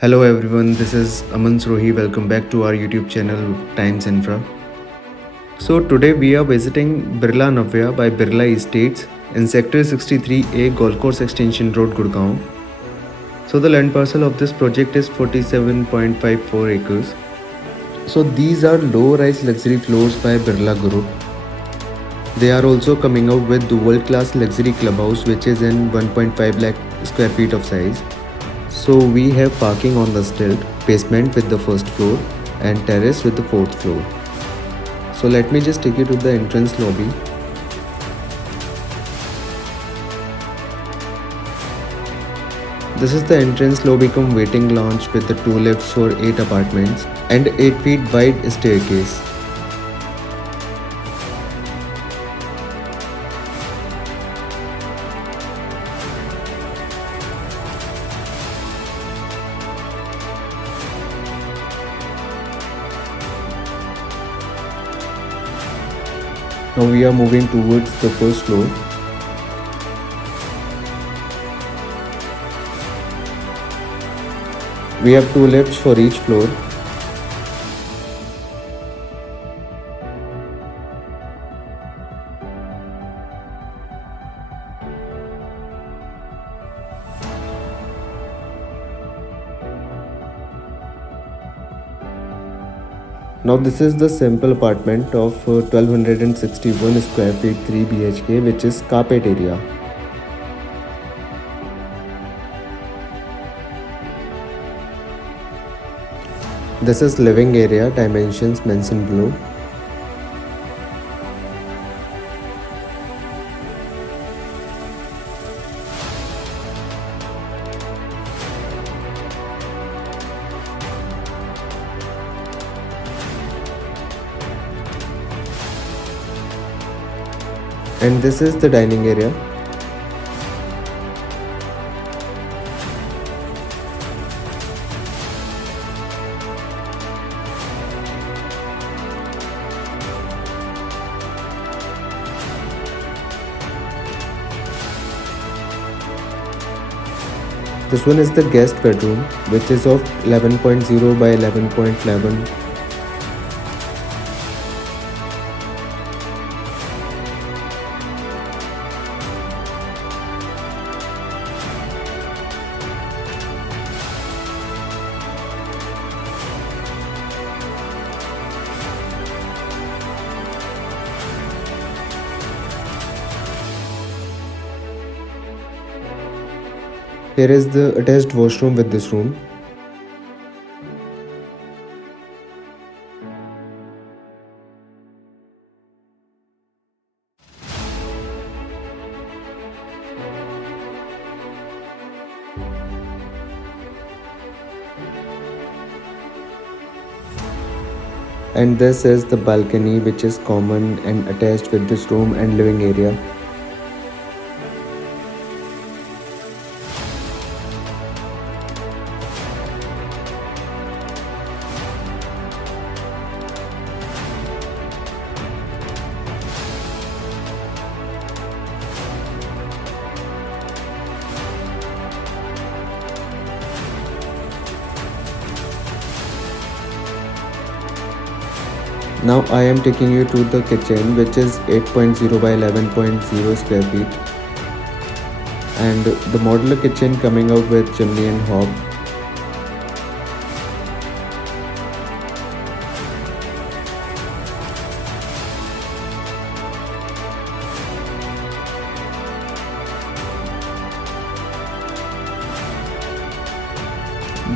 Hello everyone, this is Aman Srohi. Welcome back to our YouTube channel Times Infra. So today we are visiting Birla Navya by Birla Estates in Sector 63A Golf Course Extension Road, Gurgaon. So the land parcel of this project is 47.54 acres. So these are low-rise luxury floors by Birla Group. They are also coming out with the world-class luxury clubhouse which is in 1.5 lakh square feet of size. So we have parking on the stilt, basement with the first floor and terrace with the fourth floor. So let me just take you to the entrance lobby. This is the entrance lobby cum waiting lounge with the 2 lifts for 8 apartments and 8 feet wide staircase. Now we are moving towards the first floor. We have 2 lifts for each floor. Now this is the simple apartment of 1261 square feet 3 BHK which is carpet area. This is living area, dimensions mentioned below. And this is the dining area. This one is the guest bedroom, which is of 11.0 by 11.11. Here is the attached washroom with this room. And this is the balcony which is common and attached with this room and living area. Now I am taking you to the kitchen which is 8.0 by 11.0 square feet. And the modular kitchen coming out with chimney and hob.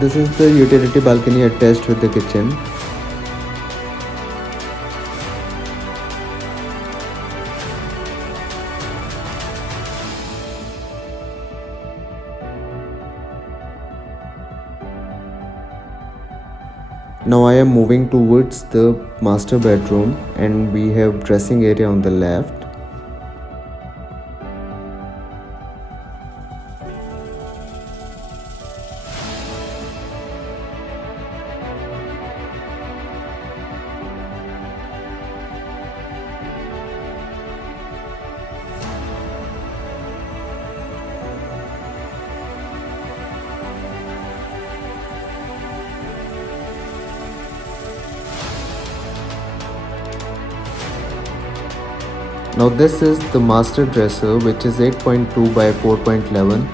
This is the utility balcony attached with the kitchen. Now I am moving towards the master bedroom and we have dressing area on the left. Now this is the master dresser, which is 8.2 by 4.11.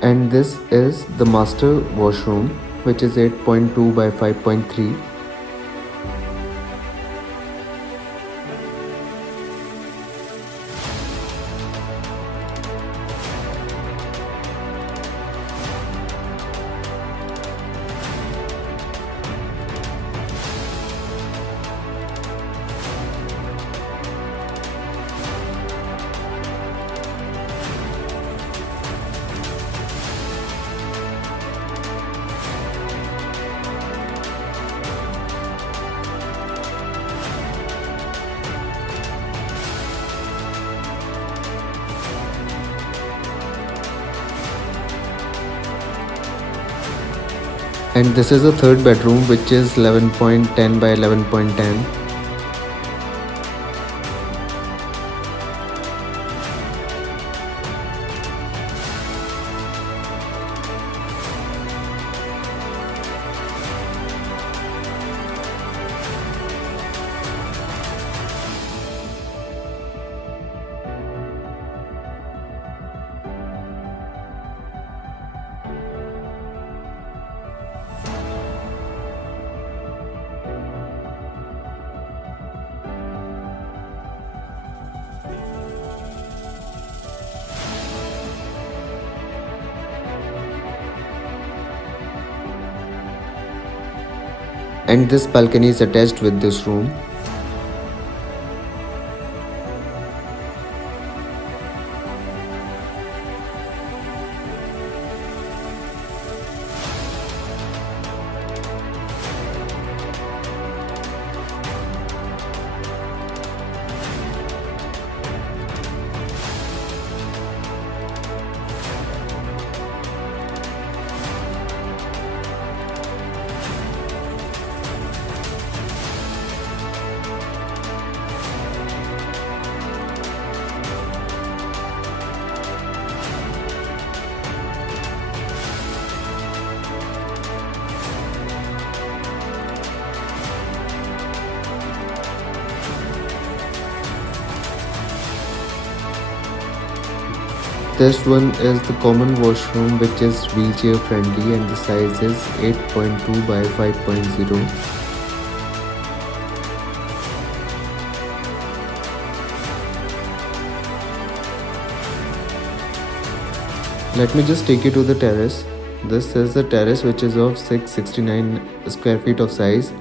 And this is the master washroom, which is 8.2 by 5.3. And this is the third bedroom, which is 11.10 by 11.10. And this balcony is attached with this room. This one is the common washroom, which is wheelchair friendly, and the size is 8.2 by 5.0. Let me just take you to the terrace. This is the terrace, which is of 669 square feet of size,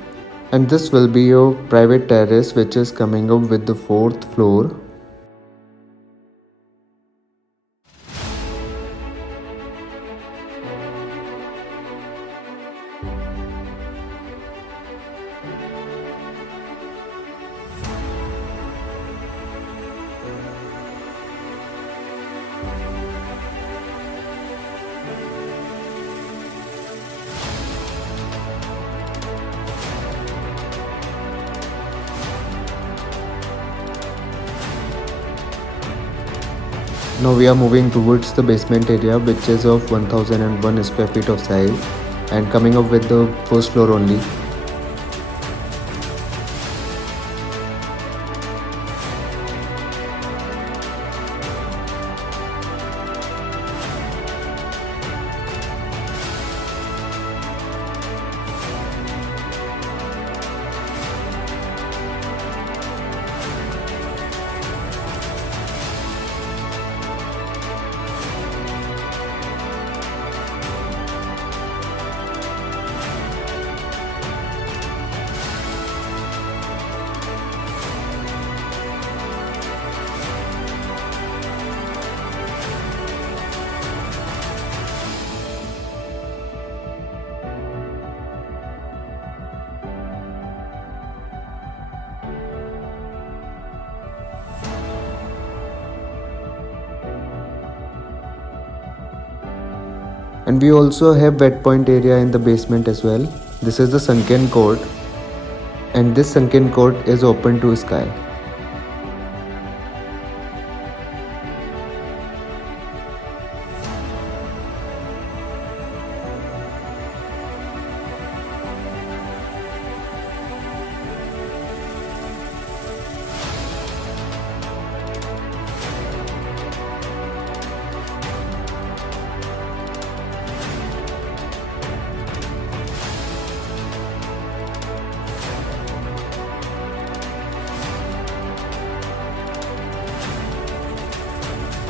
and this will be your private terrace, which is coming up with the 4th floor. Now we are moving towards the basement area, which is of 1001 square feet of size and coming up with the 1st floor only. And we also have wet point area in the basement as well. This is the sunken court, and this sunken court is open to sky.